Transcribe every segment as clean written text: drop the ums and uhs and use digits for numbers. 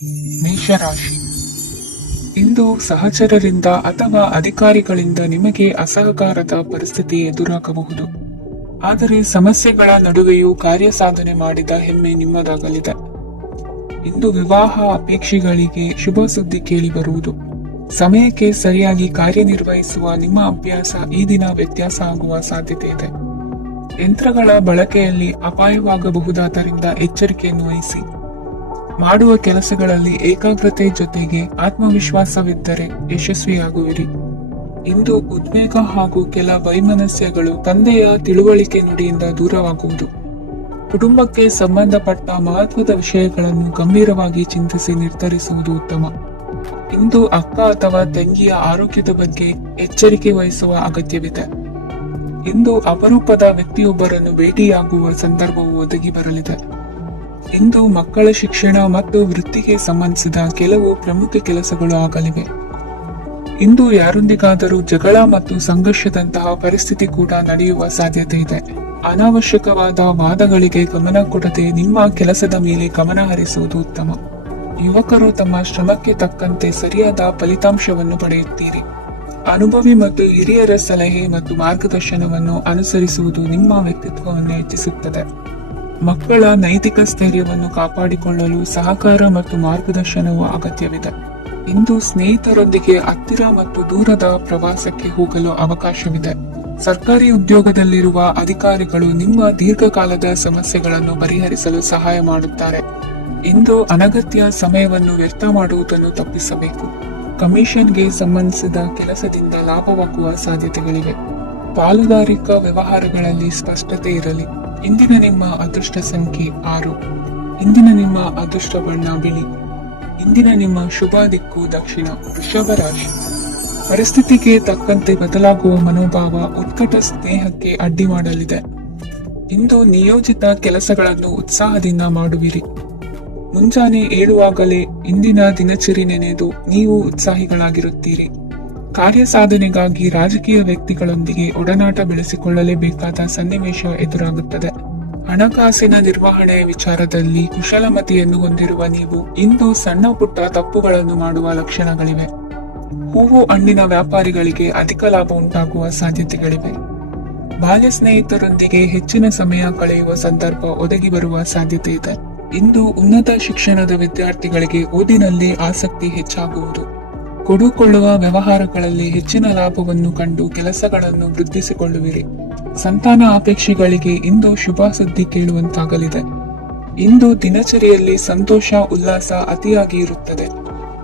ಮೇಷರಾಶಿ. ಇಂದು ಸಹಚರರಿಂದ ಅಥವಾ ಅಧಿಕಾರಿಗಳಿಂದ ನಿಮಗೆ ಅಸಹಕಾರದ ಪರಿಸ್ಥಿತಿ ಎದುರಾಗಬಹುದು. ಆದರೆ ಸಮಸ್ಯೆಗಳ ನಡುವೆಯೂ ಕಾರ್ಯಸಾಧನೆ ಮಾಡಿದ ಹೆಮ್ಮೆ ನಿಮ್ಮದಾಗಲಿದೆ. ಇಂದು ವಿವಾಹ ಅಪೇಕ್ಷಿಗಳಿಗೆ ಶುಭ ಸುದ್ದಿ ಕೇಳಿ ಬರುವುದು. ಸಮಯಕ್ಕೆ ಸರಿಯಾಗಿ ಕಾರ್ಯನಿರ್ವಹಿಸುವ ನಿಮ್ಮ ಅಭ್ಯಾಸ ಈ ದಿನ ವ್ಯತ್ಯಾಸ ಆಗುವ ಸಾಧ್ಯತೆ ಇದೆ. ಯಂತ್ರಗಳ ಬಳಕೆಯಲ್ಲಿ ಅಪಾಯವಾಗಬಹುದಾದ್ದರಿಂದ ಎಚ್ಚರಿಕೆಯನ್ನು ವಹಿಸಿ. ಮಾಡುವ ಕೆಲಸಗಳಲ್ಲಿ ಏಕಾಗ್ರತೆ ಜೊತೆಗೆ ಆತ್ಮವಿಶ್ವಾಸವಿದ್ದರೆ ಯಶಸ್ವಿಯಾಗುವಿರಿ. ಇಂದು ಉದ್ವೇಗ ಹಾಗೂ ಕೆಲ ವೈಮನಸ್ಯಗಳು ತಂದೆಯ ತಿಳುವಳಿಕೆ ನುಡಿಯಿಂದ ದೂರವಾಗುವುದು. ಕುಟುಂಬಕ್ಕೆ ಸಂಬಂಧಪಟ್ಟ ಮಹತ್ವದ ವಿಷಯಗಳನ್ನು ಗಂಭೀರವಾಗಿ ಚಿಂತಿಸಿ ನಿರ್ಧರಿಸುವುದು ಉತ್ತಮ. ಇಂದು ಅಕ್ಕ ಅಥವಾ ತಂಗಿಯ ಆರೋಗ್ಯದ ಬಗ್ಗೆ ಎಚ್ಚರಿಕೆ ವಹಿಸುವ ಅಗತ್ಯವಿದೆ. ಇಂದು ಅಪರೂಪದ ವ್ಯಕ್ತಿಯೊಬ್ಬರನ್ನು ಭೇಟಿಯಾಗುವ ಸಂದರ್ಭವು ಒದಗಿ ಬರಲಿದೆ. ಇಂದು ಮಕ್ಕಳ ಶಿಕ್ಷಣ ಮತ್ತು ವೃತ್ತಿಗೆ ಸಂಬಂಧಿಸಿದ ಕೆಲವು ಪ್ರಮುಖ ಕೆಲಸಗಳು ಆಗಲಿವೆ. ಇಂದು ಯಾರೊಂದಿಗಾದರೂ ಜಗಳ ಮತ್ತು ಸಂಘರ್ಷದಂತಹ ಪರಿಸ್ಥಿತಿ ಕೂಡ ನಡೆಯುವ ಸಾಧ್ಯತೆ ಇದೆ. ಅನಾವಶ್ಯಕವಾದ ವಾದಗಳಿಗೆ ಗಮನ ಕೊಡದೆ ನಿಮ್ಮ ಕೆಲಸದ ಮೇಲೆ ಗಮನ ಹರಿಸುವುದು ಉತ್ತಮ. ಯುವಕರು ತಮ್ಮ ಶ್ರಮಕ್ಕೆ ತಕ್ಕಂತೆ ಸರಿಯಾದ ಫಲಿತಾಂಶವನ್ನು ಪಡೆಯುತ್ತೀರಿ. ಅನುಭವಿ ಮತ್ತು ಹಿರಿಯರ ಸಲಹೆ ಮತ್ತು ಮಾರ್ಗದರ್ಶನವನ್ನು ಅನುಸರಿಸುವುದು ನಿಮ್ಮ ವ್ಯಕ್ತಿತ್ವವನ್ನು ಹೆಚ್ಚಿಸುತ್ತದೆ. ಮಕ್ಕಳ ನೈತಿಕ ಸ್ಥೈರ್ಯವನ್ನು ಕಾಪಾಡಿಕೊಳ್ಳಲು ಸಹಕಾರ ಮತ್ತು ಮಾರ್ಗದರ್ಶನವು ಅಗತ್ಯವಿದೆ. ಇಂದು ಸ್ನೇಹಿತರೊಂದಿಗೆ ಹತ್ತಿರ ಮತ್ತು ದೂರದ ಪ್ರವಾಸಕ್ಕೆ ಹೋಗಲು ಅವಕಾಶವಿದೆ. ಸರ್ಕಾರಿ ಉದ್ಯೋಗದಲ್ಲಿರುವ ಅಧಿಕಾರಿಗಳು ನಿಮ್ಮ ದೀರ್ಘಕಾಲದ ಸಮಸ್ಯೆಗಳನ್ನು ಪರಿಹರಿಸಲು ಸಹಾಯ ಮಾಡುತ್ತಾರೆ. ಇಂದು ಅನಗತ್ಯ ಸಮಯವನ್ನು ವ್ಯರ್ಥ ಮಾಡುವುದನ್ನು ತಪ್ಪಿಸಬೇಕು. ಕಮಿಷನ್ಗೆ ಸಂಬಂಧಿಸಿದ ಕೆಲಸದಿಂದ ಲಾಭವಾಗುವ ಸಾಧ್ಯತೆಗಳಿವೆ. ಪಾಲುದಾರಿಕ ವ್ಯವಹಾರಗಳಲ್ಲಿ ಸ್ಪಷ್ಟತೆ ಇರಲಿ. ಇಂದಿನ ನಿಮ್ಮ ಅದೃಷ್ಟ ಸಂಖ್ಯೆ 6. ಇಂದಿನ ನಿಮ್ಮ ಅದೃಷ್ಟ ಬಣ್ಣ ಬಿಳಿ. ಇಂದಿನ ನಿಮ್ಮ ಶುಭ ದಿಕ್ಕು ದಕ್ಷಿಣ. ವೃಷಭ ರಾಶಿ. ಪರಿಸ್ಥಿತಿಗೆ ತಕ್ಕಂತೆ ಬದಲಾಗುವ ಮನೋಭಾವ ಉತ್ಕಟ ಸ್ನೇಹಕ್ಕೆ ಅಡ್ಡಿ ಮಾಡಲಿದೆ. ಇಂದು ನಿಯೋಜಿತ ಕೆಲಸಗಳನ್ನು ಉತ್ಸಾಹದಿಂದ ಮಾಡುವಿರಿ. ಮುಂಜಾನೆ ಏಳುವಾಗಲೇ ಇಂದಿನ ದಿನಚರಿ ನೆನೆದು ನೀವು ಉತ್ಸಾಹಿಗಳಾಗಿರುತ್ತೀರಿ. ಕಾರ್ಯಸಾಧನೆಗಾಗಿ ರಾಜಕೀಯ ವ್ಯಕ್ತಿಗಳೊಂದಿಗೆ ಒಡನಾಟ ಬೆಳೆಸಿಕೊಳ್ಳಲೇಬೇಕಾದ ಸನ್ನಿವೇಶ ಎದುರಾಗುತ್ತದೆ. ಹಣಕಾಸಿನ ನಿರ್ವಹಣೆಯ ವಿಚಾರದಲ್ಲಿ ಕುಶಲಮತಿಯನ್ನು ಹೊಂದಿರುವ ನೀವು ಇಂದು ಸಣ್ಣ ಪುಟ್ಟ ತಪ್ಪುಗಳನ್ನು ಮಾಡುವ ಲಕ್ಷಣಗಳಿವೆ. ಹೂವು ಹಣ್ಣಿನ ವ್ಯಾಪಾರಿಗಳಿಗೆ ಅಧಿಕ ಲಾಭ ಉಂಟಾಗುವ ಸಾಧ್ಯತೆಗಳಿವೆ. ಬಾಲ್ಯ ಸ್ನೇಹಿತರೊಂದಿಗೆ ಹೆಚ್ಚಿನ ಸಮಯ ಕಳೆಯುವ ಸಂದರ್ಭ ಒದಗಿ ಬರುವ ಸಾಧ್ಯತೆ ಇದೆ. ಇಂದು ಉನ್ನತ ಶಿಕ್ಷಣದ ವಿದ್ಯಾರ್ಥಿಗಳಿಗೆ ಓದಿನಲ್ಲಿ ಆಸಕ್ತಿ ಹೆಚ್ಚಾಗುವುದು. ಕೊಡುಕೊಳ್ಳುವ ವ್ಯವಹಾರಗಳಲ್ಲಿ ಹೆಚ್ಚಿನ ಲಾಭವನ್ನು ಕಂಡು ಕೆಲಸಗಳನ್ನು ವೃದ್ಧಿಸಿಕೊಳ್ಳುವಿರಿ. ಸಂತಾನ ಅಪೇಕ್ಷೆಗಳಿಗೆ ಇಂದು ಶುಭ ಸುದ್ದಿ ಕೇಳುವಂತಾಗಲಿದೆ. ಇಂದು ದಿನಚರಿಯಲ್ಲಿ ಸಂತೋಷ ಉಲ್ಲಾಸ ಅತಿಯಾಗಿ ಇರುತ್ತದೆ.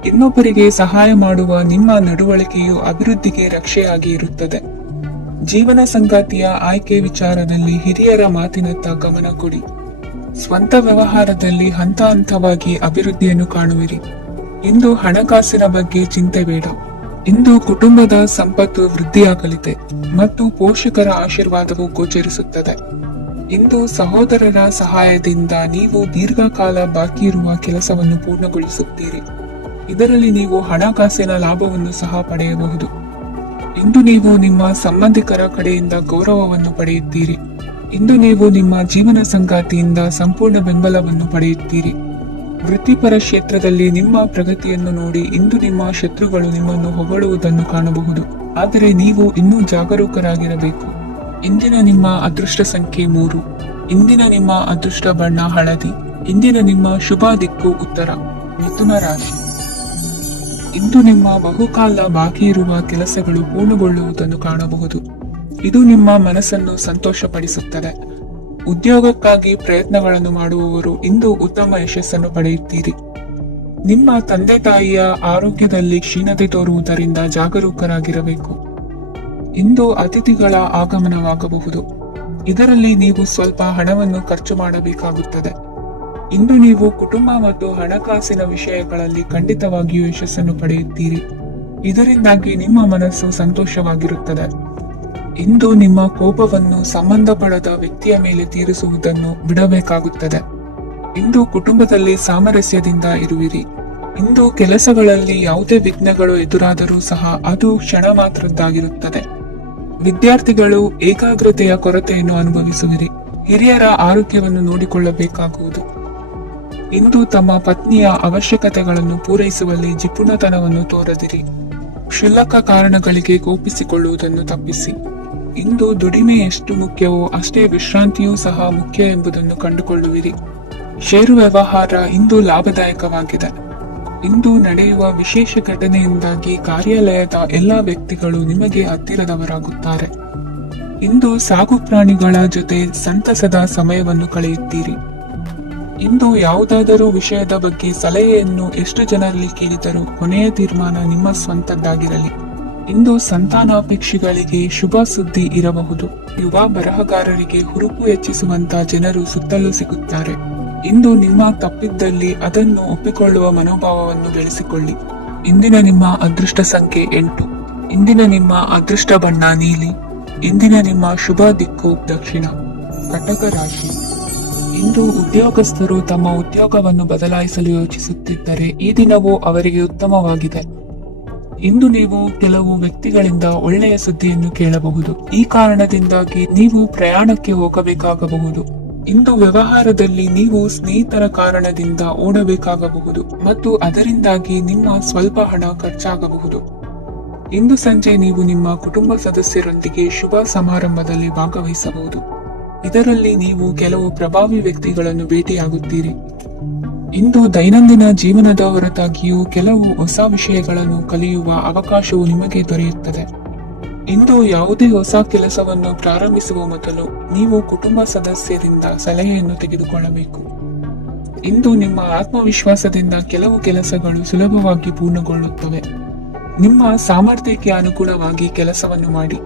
ಇನ್ನೊಬ್ಬರಿಗೆ ಸಹಾಯ ಮಾಡುವ ನಿಮ್ಮ ನಡವಳಿಕೆಯು ಅಭಿವೃದ್ಧಿಗೆ ರಕ್ಷೆಯಾಗಿ ಇರುತ್ತದೆ. ಜೀವನ ಸಂಗಾತಿಯ ಆಯ್ಕೆ ವಿಚಾರದಲ್ಲಿ ಹಿರಿಯರ ಮಾತಿನತ್ತ ಗಮನ ಕೊಡಿ. ಸ್ವಂತ ವ್ಯವಹಾರದಲ್ಲಿ ಹಂತ ಹಂತವಾಗಿ ಅಭಿವೃದ್ಧಿಯನ್ನು ಕಾಣುವಿರಿ. ಇಂದು ಹಣಕಾಸಿನ ಬಗ್ಗೆ ಚಿಂತೆ ಬೇಡ. ಇಂದು ಕುಟುಂಬದ ಸಂಪತ್ತು ವೃದ್ಧಿಯಾಗಲಿದೆ ಮತ್ತು ಪೋಷಕರ ಆಶೀರ್ವಾದವು ಗೋಚರಿಸುತ್ತದೆ. ಇಂದು ಸಹೋದರರ ಸಹಾಯದಿಂದ ನೀವು ದೀರ್ಘಕಾಲ ಬಾಕಿ ಇರುವ ಕೆಲಸವನ್ನು ಪೂರ್ಣಗೊಳಿಸುತ್ತೀರಿ. ಇದರಲ್ಲಿ ನೀವು ಹಣಕಾಸಿನ ಲಾಭವನ್ನು ಸಹ ಪಡೆಯಬಹುದು. ಇಂದು ನೀವು ನಿಮ್ಮ ಸಂಬಂಧಿಕರ ಕಡೆಯಿಂದ ಗೌರವವನ್ನು ಪಡೆಯುತ್ತೀರಿ. ಇಂದು ನೀವು ನಿಮ್ಮ ಜೀವನ ಸಂಗಾತಿಯಿಂದ ಸಂಪೂರ್ಣ ಬೆಂಬಲವನ್ನು ಪಡೆಯುತ್ತೀರಿ. ವೃತ್ತಿಪರ ಕ್ಷೇತ್ರದಲ್ಲಿ ನಿಮ್ಮ ಪ್ರಗತಿಯನ್ನು ನೋಡಿ ಇಂದು ನಿಮ್ಮ ಶತ್ರುಗಳು ನಿಮ್ಮನ್ನು ಹೊಗಳುವುದನ್ನು ಕಾಣಬಹುದು. ಆದರೆ ನೀವು ಇನ್ನೂ ಜಾಗರೂಕರಾಗಿರಬೇಕು. ಇಂದಿನ ನಿಮ್ಮ ಅದೃಷ್ಟ ಸಂಖ್ಯೆ 3. ಇಂದಿನ ನಿಮ್ಮ ಅದೃಷ್ಟ ಬಣ್ಣ ಹಳದಿ. ಇಂದಿನ ನಿಮ್ಮ ಶುಭ ದಿಕ್ಕು ಉತ್ತರ. ಮಿಥುನ ರಾಶಿ. ಇಂದು ನಿಮ್ಮ ಬಹುಕಾಲ ಬಾಕಿ ಇರುವ ಕೆಲಸಗಳು ಪೂರ್ಣಗೊಳ್ಳುವುದನ್ನು ಕಾಣಬಹುದು. ಇದು ನಿಮ್ಮ ಮನಸ್ಸನ್ನು ಸಂತೋಷಪಡಿಸುತ್ತದೆ. ಉದ್ಯೋಗಕ್ಕಾಗಿ ಪ್ರಯತ್ನಗಳನ್ನು ಮಾಡುವವರು ಇಂದು ಉತ್ತಮ ಯಶಸ್ಸನ್ನು ಪಡೆಯುತ್ತೀರಿ. ನಿಮ್ಮ ತಂದೆ ತಾಯಿಯ ಆರೋಗ್ಯದಲ್ಲಿ ಕ್ಷೀಣತೆ ತೋರುವುದರಿಂದ ಜಾಗರೂಕರಾಗಿರಬೇಕು. ಇಂದು ಅತಿಥಿಗಳ ಆಗಮನವಾಗಬಹುದು. ಇದರಲ್ಲಿ ನೀವು ಸ್ವಲ್ಪ ಹಣವನ್ನು ಖರ್ಚು ಮಾಡಬೇಕಾಗುತ್ತದೆ. ಇಂದು ನೀವು ಕುಟುಂಬ ಮತ್ತು ಹಣಕಾಸಿನ ವಿಷಯಗಳಲ್ಲಿ ಖಂಡಿತವಾಗಿಯೂ ಯಶಸ್ಸನ್ನು ಪಡೆಯುತ್ತೀರಿ. ಇದರಿಂದಾಗಿ ನಿಮ್ಮ ಮನಸ್ಸು ಸಂತೋಷವಾಗಿರುತ್ತದೆ. ಇಂದು ನಿಮ್ಮ ಕೋಪವನ್ನು ಸಂಬಂಧಪಡದ ವ್ಯಕ್ತಿಯ ಮೇಲೆ ತೀರಿಸುವುದನ್ನು ಬಿಡಬೇಕಾಗುತ್ತದೆ. ಇಂದು ಕುಟುಂಬದಲ್ಲಿ ಸಾಮರಸ್ಯದಿಂದ ಇರುವಿರಿ. ಇಂದು ಕೆಲಸಗಳಲ್ಲಿ ಯಾವುದೇ ವಿಘ್ನಗಳು ಎದುರಾದರೂ ಸಹ ಅದು ಕ್ಷಣ ಮಾತ್ರದ್ದಾಗಿರುತ್ತದೆ. ವಿದ್ಯಾರ್ಥಿಗಳು ಏಕಾಗ್ರತೆಯ ಕೊರತೆಯನ್ನು ಅನುಭವಿಸುವಿರಿ. ಹಿರಿಯರ ಆರೋಗ್ಯವನ್ನು ನೋಡಿಕೊಳ್ಳಬೇಕಾಗುವುದು. ಇಂದು ತಮ್ಮ ಪತ್ನಿಯ ಅವಶ್ಯಕತೆಗಳನ್ನು ಪೂರೈಸುವಲ್ಲಿ ಜಿಪುಣತನವನ್ನು ತೋರದಿರಿ. ಕ್ಷುಲ್ಲಕ ಕಾರಣಗಳಿಗೆ ಕೋಪಿಸಿಕೊಳ್ಳುವುದನ್ನು ತಪ್ಪಿಸಿ. ಇಂದು ದುಡಿಮೆ ಎಷ್ಟು ಮುಖ್ಯವೋ ಅಷ್ಟೇ ವಿಶ್ರಾಂತಿಯೂ ಸಹ ಮುಖ್ಯ ಎಂಬುದನ್ನು ಕಂಡುಕೊಳ್ಳುವಿರಿ. ಷೇರು ವ್ಯವಹಾರ ಇಂದು ಲಾಭದಾಯಕವಾಗಿದೆ. ಇಂದು ನಡೆಯುವ ವಿಶೇಷ ಘಟನೆಯಿಂದಾಗಿ ಕಾರ್ಯಾಲಯದ ಎಲ್ಲಾ ವ್ಯಕ್ತಿಗಳು ನಿಮಗೆ ಹತ್ತಿರದವರಾಗುತ್ತಾರೆ. ಇಂದು ಸಾಕು ಪ್ರಾಣಿಗಳ ಜೊತೆ ಸಂತಸದ ಸಮಯವನ್ನು ಕಳೆಯುತ್ತೀರಿ. ಇಂದು ಯಾವುದಾದರೂ ವಿಷಯದ ಬಗ್ಗೆ ಸಲಹೆಯನ್ನು ಎಷ್ಟು ಜನರಲ್ಲಿ ಕೇಳಿದರೂ ಕೊನೆಯ ತೀರ್ಮಾನ ನಿಮ್ಮ ಸ್ವಂತದ್ದಾಗಿರಲಿ. ಇಂದು ಸಂತಾನಾಪೇಕ್ಷಿಗಳಿಗೆ ಶುಭ ಸುದ್ದಿ ಇರಬಹುದು. ಯುವ ಬರಹಗಾರರಿಗೆ ಹುರುಪು ಹೆಚ್ಚಿಸುವಂತ ಜನರು ಸುತ್ತಲೂ ಸಿಗುತ್ತಾರೆ. ಇಂದು ನಿಮ್ಮ ತಪ್ಪಿದ್ದಲ್ಲಿ ಅದನ್ನು ಒಪ್ಪಿಕೊಳ್ಳುವ ಮನೋಭಾವವನ್ನು ಬೆಳೆಸಿಕೊಳ್ಳಿ. ಇಂದಿನ ನಿಮ್ಮ ಅದೃಷ್ಟ ಸಂಖ್ಯೆ 8. ಇಂದಿನ ನಿಮ್ಮ ಅದೃಷ್ಟ ಬಣ್ಣ ನೀಲಿ. ಇಂದಿನ ನಿಮ್ಮ ಶುಭ ದಿಕ್ಕು ದಕ್ಷಿಣ. ಕಟಕ ರಾಶಿ. ಇಂದು ಉದ್ಯೋಗಸ್ಥರು ತಮ್ಮ ಉದ್ಯೋಗವನ್ನು ಬದಲಾಯಿಸಲು ಯೋಚಿಸುತ್ತಿದ್ದರೆ ಈ ದಿನವೂ ಅವರಿಗೆ ಉತ್ತಮವಾಗಿದೆ. ಇಂದು ನೀವು ಕೆಲವು ವ್ಯಕ್ತಿಗಳಿಂದ ಒಳ್ಳೆಯ ಸುದ್ದಿಯನ್ನು ಕೇಳಬಹುದು. ಈ ಕಾರಣದಿಂದಾಗಿ ನೀವು ಪ್ರಯಾಣಕ್ಕೆ ಹೋಗಬೇಕಾಗಬಹುದು. ಇಂದು ವ್ಯವಹಾರದಲ್ಲಿ ನೀವು ಸ್ನೇಹಿತರ ಕಾರಣದಿಂದ ಓಡಬೇಕಾಗಬಹುದು ಮತ್ತು ಅದರಿಂದಾಗಿ ನಿಮ್ಮ ಸ್ವಲ್ಪ ಹಣ ಖರ್ಚಾಗಬಹುದು. ಇಂದು ಸಂಜೆ ನೀವು ನಿಮ್ಮ ಕುಟುಂಬ ಸದಸ್ಯರೊಂದಿಗೆ ಶುಭ ಸಮಾರಂಭದಲ್ಲಿ ಭಾಗವಹಿಸಬಹುದು. ಇದರಲ್ಲಿ ನೀವು ಕೆಲವು ಪ್ರಭಾವಿ ವ್ಯಕ್ತಿಗಳನ್ನು ಭೇಟಿಯಾಗುತ್ತೀರಿ. ಇಂದು ದೈನಂದಿನ ಜೀವನದ ಹೊರತಾಗಿಯೂ ಕೆಲವು ಹೊಸ ವಿಷಯಗಳನ್ನು ಕಲಿಯುವ ಅವಕಾಶವು ನಿಮಗೆ ದೊರೆಯುತ್ತದೆ. ಇಂದು ಯಾವುದೇ ಹೊಸ ಕೆಲಸವನ್ನು ಪ್ರಾರಂಭಿಸುವ ಮೊದಲು ನೀವು ಕುಟುಂಬ ಸದಸ್ಯರಿಂದ ಸಲಹೆಯನ್ನು ತೆಗೆದುಕೊಳ್ಳಬೇಕು. ಇಂದು ನಿಮ್ಮ ಆತ್ಮವಿಶ್ವಾಸದಿಂದ ಕೆಲವು ಕೆಲಸಗಳು ಸುಲಭವಾಗಿ ಪೂರ್ಣಗೊಳ್ಳುತ್ತವೆ. ನಿಮ್ಮ ಸಾಮರ್ಥ್ಯಕ್ಕೆ ಅನುಗುಣವಾಗಿ ಕೆಲಸವನ್ನು ಮಾಡಿ.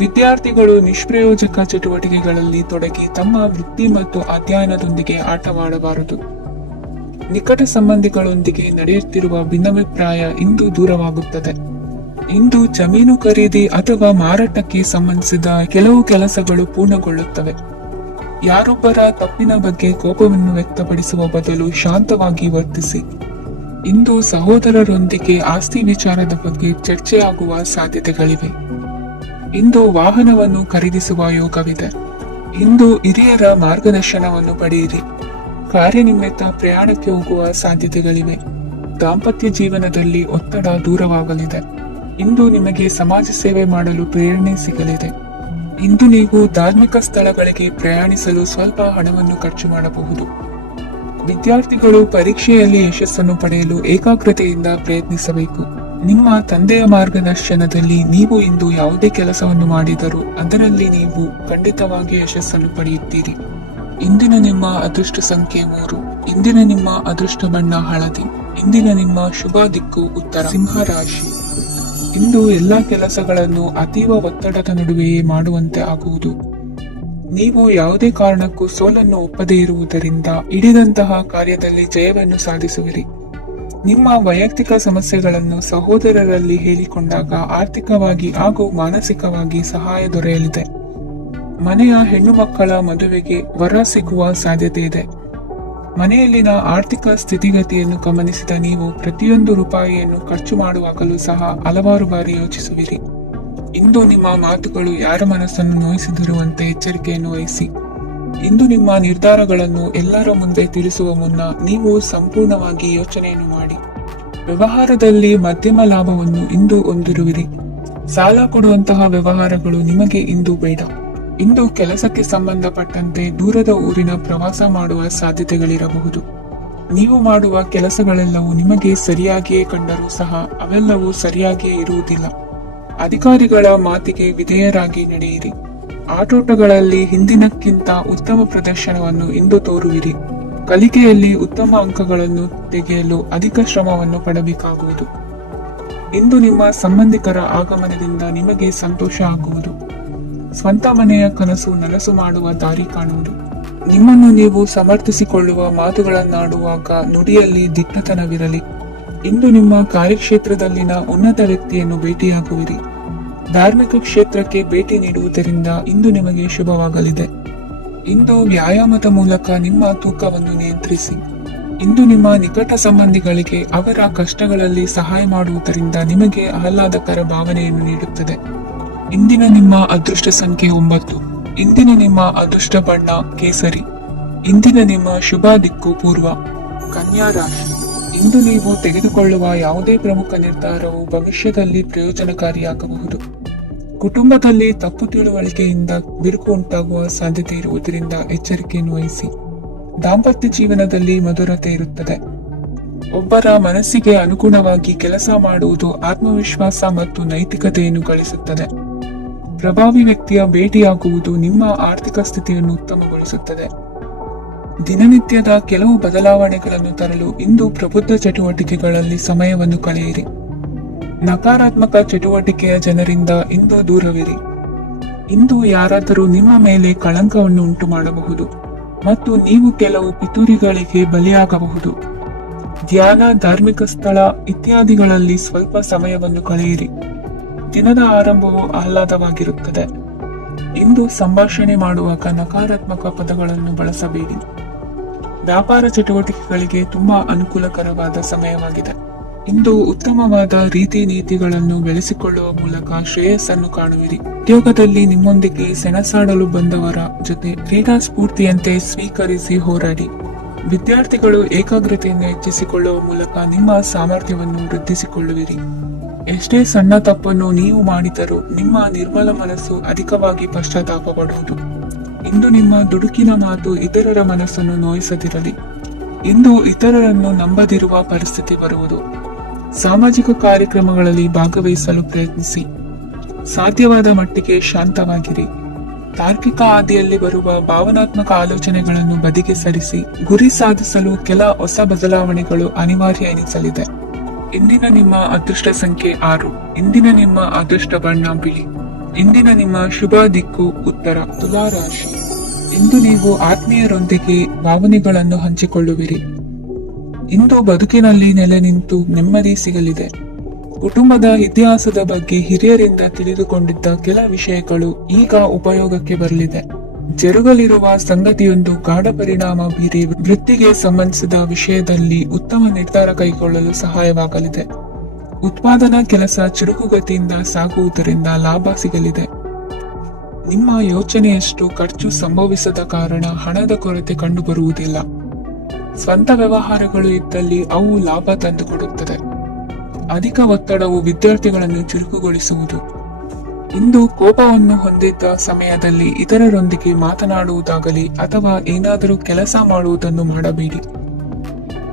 ವಿದ್ಯಾರ್ಥಿಗಳು ನಿಷ್ಪ್ರಯೋಜಕ ಚಟುವಟಿಕೆಗಳಲ್ಲಿ ತೊಡಗಿ ತಮ್ಮ ವೃತ್ತಿ ಮತ್ತು ಅಧ್ಯಯನದೊಂದಿಗೆ ಆಟವಾಡಬಾರದು. ನಿಕಟ ಸಂಬಂಧಿಗಳೊಂದಿಗೆ ನಡೆಯುತ್ತಿರುವ ಭಿನ್ನಾಭಿಪ್ರಾಯ ಇಂದು ದೂರವಾಗುತ್ತದೆ. ಇಂದು ಜಮೀನು ಖರೀದಿ ಅಥವಾ ಮಾರಾಟಕ್ಕೆ ಸಂಬಂಧಿಸಿದ ಕೆಲವು ಕೆಲಸಗಳು ಪೂರ್ಣಗೊಳ್ಳುತ್ತವೆ. ಯಾರೊಬ್ಬರ ತಪ್ಪಿನ ಬಗ್ಗೆ ಕೋಪವನ್ನು ವ್ಯಕ್ತಪಡಿಸುವ ಬದಲು ಶಾಂತವಾಗಿ ವರ್ತಿಸಿ. ಇಂದು ಸಹೋದರರೊಂದಿಗೆ ಆಸ್ತಿ ವಿಚಾರದ ಬಗ್ಗೆ ಚರ್ಚೆಯಾಗುವ ಸಾಧ್ಯತೆಗಳಿವೆ. ಇಂದು ವಾಹನವನ್ನು ಖರೀದಿಸುವ ಯೋಗವಿದೆ. ಇಂದು ಹಿರಿಯರ ಮಾರ್ಗದರ್ಶನವನ್ನು ಪಡೆಯಿರಿ. ಕಾರ್ಯನಿಮಿತ್ತ ಪ್ರಯಾಣಕ್ಕೆ ಹೋಗುವ ಸಾಧ್ಯತೆಗಳಿವೆ. ದಾಂಪತ್ಯ ಜೀವನದಲ್ಲಿ ಒತ್ತಡ ದೂರವಾಗಲಿದೆ. ಇಂದು ನಿಮಗೆ ಸಮಾಜ ಸೇವೆ ಮಾಡಲು ಪ್ರೇರಣೆ ಸಿಗಲಿದೆ. ಇಂದು ನೀವು ಧಾರ್ಮಿಕ ಸ್ಥಳಗಳಿಗೆ ಪ್ರಯಾಣಿಸಲು ಸ್ವಲ್ಪ ಹಣವನ್ನು ಖರ್ಚು ಮಾಡಬಹುದು. ವಿದ್ಯಾರ್ಥಿಗಳು ಪರೀಕ್ಷೆಯಲ್ಲಿ ಯಶಸ್ಸನ್ನು ಪಡೆಯಲು ಏಕಾಗ್ರತೆಯಿಂದ ಪ್ರಯತ್ನಿಸಬೇಕು. ನಿಮ್ಮ ತಂದೆಯ ಮಾರ್ಗದರ್ಶನದಲ್ಲಿ ನೀವು ಇಂದು ಯಾವುದೇ ಕೆಲಸವನ್ನು ಮಾಡಿದರೂ ಅದರಲ್ಲಿ ನೀವು ಖಂಡಿತವಾಗಿ ಯಶಸ್ಸನ್ನು ಪಡೆಯುತ್ತೀರಿ. ಇಂದಿನ ನಿಮ್ಮ ಅದೃಷ್ಟ ಸಂಖ್ಯೆ 3. ಇಂದಿನ ನಿಮ್ಮ ಅದೃಷ್ಟ ಬಣ್ಣ ಹಳದಿ. ಇಂದಿನ ನಿಮ್ಮ ಶುಭ ದಿಕ್ಕು ಉತ್ತರ. ಸಿಂಹ ರಾಶಿ. ಇಂದು ಎಲ್ಲ ಕೆಲಸಗಳನ್ನು ಅತೀವ ಒತ್ತಡದ ನಡುವೆಯೇ ಮಾಡುವಂತೆ ಆಗುವುದು. ನೀವು ಯಾವುದೇ ಕಾರಣಕ್ಕೂ ಸೋಲನ್ನು ಒಪ್ಪದೇ ಇರುವುದರಿಂದ ಹಿಡಿದಂತಹ ಕಾರ್ಯದಲ್ಲಿ ಜಯವನ್ನು ಸಾಧಿಸುವಿರಿ. ನಿಮ್ಮ ವೈಯಕ್ತಿಕ ಸಮಸ್ಯೆಗಳನ್ನು ಸಹೋದರರಲ್ಲಿ ಹೇಳಿಕೊಂಡಾಗ ಆರ್ಥಿಕವಾಗಿ ಹಾಗೂ ಮಾನಸಿಕವಾಗಿ ಸಹಾಯ ದೊರೆಯಲಿದೆ. ಮನೆಯ ಹೆಣ್ಣು ಮಕ್ಕಳ ಮದುವೆಗೆ ವರ ಸಿಗುವ ಸಾಧ್ಯತೆ ಇದೆ. ಮನೆಯಲ್ಲಿನ ಆರ್ಥಿಕ ಸ್ಥಿತಿಗತಿಯನ್ನು ಗಮನಿಸಿದ ನೀವು ಪ್ರತಿಯೊಂದು ರೂಪಾಯಿಯನ್ನು ಖರ್ಚು ಮಾಡುವಾಗಲೂ ಸಹ ಹಲವಾರು ಬಾರಿ ಯೋಚಿಸುವಿರಿ. ಇಂದು ನಿಮ್ಮ ಮಾತುಗಳು ಯಾರ ಮನಸ್ಸನ್ನು ನೋಯಿಸಿದಿರುವಂತೆ ಎಚ್ಚರಿಕೆಯನ್ನು ವಹಿಸಿ. ಇಂದು ನಿಮ್ಮ ನಿರ್ಧಾರಗಳನ್ನು ಎಲ್ಲರ ಮುಂದೆ ತಿಳಿಸುವ ಮುನ್ನ ನೀವು ಸಂಪೂರ್ಣವಾಗಿ ಯೋಚನೆಯನ್ನು ಮಾಡಿ. ವ್ಯವಹಾರದಲ್ಲಿ ಮಧ್ಯಮ ಲಾಭವನ್ನು ಇಂದು ಹೊಂದಿರುವಿರಿ. ಸಾಲ ಕೊಡುವಂತಹ ವ್ಯವಹಾರಗಳು ನಿಮಗೆ ಇಂದು ಬೇಡ. ಇಂದು ಕೆಲಸಕ್ಕೆ ಸಂಬಂಧಪಟ್ಟಂತೆ ದೂರದ ಊರಿನ ಪ್ರವಾಸ ಮಾಡುವ ಸಾಧ್ಯತೆಗಳಿರಬಹುದು. ನೀವು ಮಾಡುವ ಕೆಲಸಗಳೆಲ್ಲವೂ ನಿಮಗೆ ಸರಿಯಾಗಿಯೇ ಕಂಡರೂ ಸಹ ಅವೆಲ್ಲವೂ ಸರಿಯಾಗಿಯೇ ಇರುವುದಿಲ್ಲ. ಅಧಿಕಾರಿಗಳ ಮಾತಿಗೆ ವಿಧೇಯರಾಗಿ ನಡೆಯಿರಿ. ಆಟೋಟಗಳಲ್ಲಿ ಹಿಂದಿನಕ್ಕಿಂತ ಉತ್ತಮ ಪ್ರದರ್ಶನವನ್ನು ಇಂದು ತೋರುವಿರಿ. ಕಲಿಕೆಯಲ್ಲಿ ಉತ್ತಮ ಅಂಕಗಳನ್ನು ತೆಗೆಯಲು ಅಧಿಕ ಶ್ರಮವನ್ನು ಪಡಬೇಕಾಗುವುದು. ಇಂದು ನಿಮ್ಮ ಸಂಬಂಧಿಕರ ಆಗಮನದಿಂದ ನಿಮಗೆ ಸಂತೋಷ ಆಗುವುದು. ಸ್ವಂತ ಮನೆಯ ಕನಸು ನನಸು ಮಾಡುವ ದಾರಿ ಕಾಣುವುದು. ನಿಮ್ಮನ್ನು ನೀವು ಸಮರ್ಥಿಸಿಕೊಳ್ಳುವ ಮಾತುಗಳನ್ನಾಡುವಾಗ ನುಡಿಯಲ್ಲಿ ದಿಟ್ಟತನವಿರಲಿ. ಇಂದು ನಿಮ್ಮ ಕಾರ್ಯಕ್ಷೇತ್ರದಲ್ಲಿನ ಉನ್ನತ ವ್ಯಕ್ತಿಯನ್ನು ಭೇಟಿಯಾಗುವಿರಿ. ಧಾರ್ಮಿಕ ಕ್ಷೇತ್ರಕ್ಕೆ ಭೇಟಿ ನೀಡುವುದರಿಂದ ಇಂದು ನಿಮಗೆ ಶುಭವಾಗಲಿದೆ. ಇಂದು ವ್ಯಾಯಾಮದ ಮೂಲಕ ನಿಮ್ಮ ತೂಕವನ್ನು ನಿಯಂತ್ರಿಸಿ. ಇಂದು ನಿಮ್ಮ ನಿಕಟ ಸಂಬಂಧಿಗಳಿಗೆ ಅವರ ಕಷ್ಟಗಳಲ್ಲಿ ಸಹಾಯ ಮಾಡುವುದರಿಂದ ನಿಮಗೆ ಆಹ್ಲಾದಕರ ಭಾವನೆಯನ್ನು ನೀಡುತ್ತದೆ. ಇಂದಿನ ನಿಮ್ಮ ಅದೃಷ್ಟ ಸಂಖ್ಯೆ 9. ಇಂದಿನ ನಿಮ್ಮ ಅದೃಷ್ಟ ಬಣ್ಣ ಕೇಸರಿ. ಇಂದಿನ ನಿಮ್ಮ ಶುಭ ದಿಕ್ಕು ಪೂರ್ವ. ಕನ್ಯಾ ರಾಶಿ. ಇಂದು ನೀವು ತೆಗೆದುಕೊಳ್ಳುವ ಯಾವುದೇ ಪ್ರಮುಖ ನಿರ್ಧಾರವು ಭವಿಷ್ಯದಲ್ಲಿ ಪ್ರಯೋಜನಕಾರಿಯಾಗಬಹುದು. ಕುಟುಂಬದಲ್ಲಿ ತಪ್ಪು ತಿಳುವಳಿಕೆಯಿಂದ ಬಿರುಕು ಉಂಟಾಗುವ ಸಾಧ್ಯತೆ ಇರುವುದರಿಂದ ಎಚ್ಚರಿಕೆಯನ್ನು ವಹಿಸಿ. ದಾಂಪತ್ಯ ಜೀವನದಲ್ಲಿ ಮಧುರತೆ ಇರುತ್ತದೆ. ಒಬ್ಬರ ಮನಸ್ಸಿಗೆ ಅನುಗುಣವಾಗಿ ಕೆಲಸ ಮಾಡುವುದು ಆತ್ಮವಿಶ್ವಾಸ ಮತ್ತು ನೈತಿಕತೆಯನ್ನು ಗಳಿಸುತ್ತದೆ. ಪ್ರಭಾವಿ ವ್ಯಕ್ತಿಯ ಭೇಟಿಯಾಗುವುದು ನಿಮ್ಮ ಆರ್ಥಿಕ ಸ್ಥಿತಿಯನ್ನು ಉತ್ತಮಗೊಳಿಸುತ್ತದೆ. ದಿನನಿತ್ಯದ ಕೆಲವು ಬದಲಾವಣೆಗಳನ್ನು ತರಲು ಇಂದು ಪ್ರಬುದ್ಧ ಚಟುವಟಿಕೆಗಳಲ್ಲಿ ಸಮಯವನ್ನು ಕಳೆಯಿರಿ. ನಕಾರಾತ್ಮಕ ಚಟುವಟಿಕೆಯ ಜನರಿಂದ ಇಂದು ದೂರವಿರಿ. ಇಂದು ಯಾರಾದರೂ ನಿಮ್ಮ ಮೇಲೆ ಕಳಂಕವನ್ನು ಉಂಟು ಮಾಡಬಹುದು ಮತ್ತು ನೀವು ಕೆಲವು ಪಿತೂರಿಗಳಿಗೆ ಬಲಿಯಾಗಬಹುದು. ಧ್ಯಾನ, ಧಾರ್ಮಿಕ ಸ್ಥಳ ಇತ್ಯಾದಿಗಳಲ್ಲಿ ಸ್ವಲ್ಪ ಸಮಯವನ್ನು ಕಳೆಯಿರಿ. ದಿನದ ಆರಂಭವು ಆಹ್ಲಾದವಾಗಿರುತ್ತದೆ. ಇಂದು ಸಂಭಾಷಣೆ ಮಾಡುವಾಗ ನಕಾರಾತ್ಮಕ ಪದಗಳನ್ನು ಬಳಸಬೇಡಿ. ವ್ಯಾಪಾರ ಚಟುವಟಿಕೆಗಳಿಗೆ ತುಂಬಾ ಅನುಕೂಲಕರವಾದ ಸಮಯವಾಗಿದೆ. ಇಂದು ಉತ್ತಮವಾದ ರೀತಿ ನೀತಿಗಳನ್ನು ಬೆಳೆಸಿಕೊಳ್ಳುವ ಮೂಲಕ ಶ್ರೇಯಸ್ಸನ್ನು ಕಾಣುವಿರಿ. ಉದ್ಯೋಗದಲ್ಲಿ ನಿಮ್ಮೊಂದಿಗೆ ಸೆಣಸಾಡಲು ಬಂದವರ ಜೊತೆ ಕ್ರೀಡಾ ಸ್ಫೂರ್ತಿಯಂತೆ ಸ್ವೀಕರಿಸಿ ಹೋರಾಡಿ. ವಿದ್ಯಾರ್ಥಿಗಳು ಏಕಾಗ್ರತೆಯನ್ನು ಹೆಚ್ಚಿಸಿಕೊಳ್ಳುವ ಮೂಲಕ ನಿಮ್ಮ ಸಾಮರ್ಥ್ಯವನ್ನು ವೃದ್ಧಿಸಿಕೊಳ್ಳುವಿರಿ. ಎಷ್ಟೇ ಸಣ್ಣ ತಪ್ಪನ್ನು ನೀವು ಮಾಡಿದರೂ ನಿಮ್ಮ ನಿರ್ಮಲ ಮನಸ್ಸು ಅಧಿಕವಾಗಿ ಪಶ್ಚಾತ್ತಾಪ ಪಡುವುದು. ಇಂದು ನಿಮ್ಮ ದುಡುಕಿನ ಮಾತು ಇತರರ ಮನಸ್ಸನ್ನು ನೋಯಿಸದಿರಲಿ. ಇಂದು ಇತರರನ್ನು ನಂಬದಿರುವ ಪರಿಸ್ಥಿತಿ ಬರುವುದು. ಸಾಮಾಜಿಕ ಕಾರ್ಯಕ್ರಮಗಳಲ್ಲಿ ಭಾಗವಹಿಸಲು ಪ್ರಯತ್ನಿಸಿ. ಸಾಧ್ಯವಾದ ಮಟ್ಟಿಗೆ ಶಾಂತವಾಗಿರಿ. ತಾರ್ಕಿಕ ಹಾದಿಯಲ್ಲಿ ಬರುವ ಭಾವನಾತ್ಮಕ ಆಲೋಚನೆಗಳನ್ನು ಬದಿಗೆ ಸರಿಸಿ. ಗುರಿ ಸಾಧಿಸಲು ಕೆಲ ಹೊಸ ಬದಲಾವಣೆಗಳು ಅನಿವಾರ್ಯ ಎನಿಸಲಿದೆ. ಇಂದಿನ ನಿಮ್ಮ ಅದೃಷ್ಟ ಸಂಖ್ಯೆ 6. ಇಂದಿನ ನಿಮ್ಮ ಅದೃಷ್ಟ ಬಣ್ಣ ಬಿಳಿ. ಇಂದಿನ ನಿಮ್ಮ ಶುಭ ದಿಕ್ಕು ಉತ್ತರ. ತುಲಾ ರಾಶಿ. ಇಂದು ನೀವು ಆತ್ಮೀಯರೊಂದಿಗೆ ಭಾವನೆಗಳನ್ನು ಹಂಚಿಕೊಳ್ಳುವಿರಿ. ಇಂದು ಬದುಕಿನಲ್ಲಿ ನೆಲೆ ನಿಂತು ನೆಮ್ಮದಿ ಸಿಗಲಿದೆ. ಕುಟುಂಬದ ಇತಿಹಾಸದ ಬಗ್ಗೆ ಹಿರಿಯರಿಂದ ತಿಳಿದುಕೊಂಡಿದ್ದ ಕೆಲ ವಿಷಯಗಳು ಈಗ ಉಪಯೋಗಕ್ಕೆ ಬರಲಿದೆ. ಜರುಗಲಿರುವ ಸಂಗತಿಯೊಂದು ಗಾಢ ಪರಿಣಾಮ ಬೀರಿ ವೃತ್ತಿಗೆ ಸಂಬಂಧಿಸಿದ ವಿಷಯದಲ್ಲಿ ಉತ್ತಮ ನಿರ್ಧಾರ ಕೈಗೊಳ್ಳಲು ಸಹಾಯವಾಗಲಿದೆ. ಉತ್ಪಾದನಾ ಕೆಲಸ ಚುರುಕುಗತಿಯಿಂದ ಸಾಗುವುದರಿಂದ ಲಾಭ ಸಿಗಲಿದೆ. ನಿಮ್ಮ ಯೋಚನೆಯಷ್ಟು ಖರ್ಚು ಸಂಭವಿಸದ ಕಾರಣ ಹಣದ ಕೊರತೆ ಕಂಡುಬರುವುದಿಲ್ಲ. ಸ್ವಂತ ವ್ಯವಹಾರಗಳು ಇದ್ದಲ್ಲಿ ಅವು ಲಾಭ ತಂದುಕೊಡುತ್ತದೆ. ಅಧಿಕ ಒತ್ತಡವು ವಿದ್ಯಾರ್ಥಿಗಳನ್ನು ಚುರುಕುಗೊಳಿಸುವುದು. ಇಂದು ಕೋಪವನ್ನು ಹೊಂದಿದ್ದ ಸಮಯದಲ್ಲಿ ಇತರರೊಂದಿಗೆ ಮಾತನಾಡುವುದಾಗಲಿ ಅಥವಾ ಏನಾದರೂ ಕೆಲಸ ಮಾಡುವುದನ್ನು ಮಾಡಬೇಡಿ.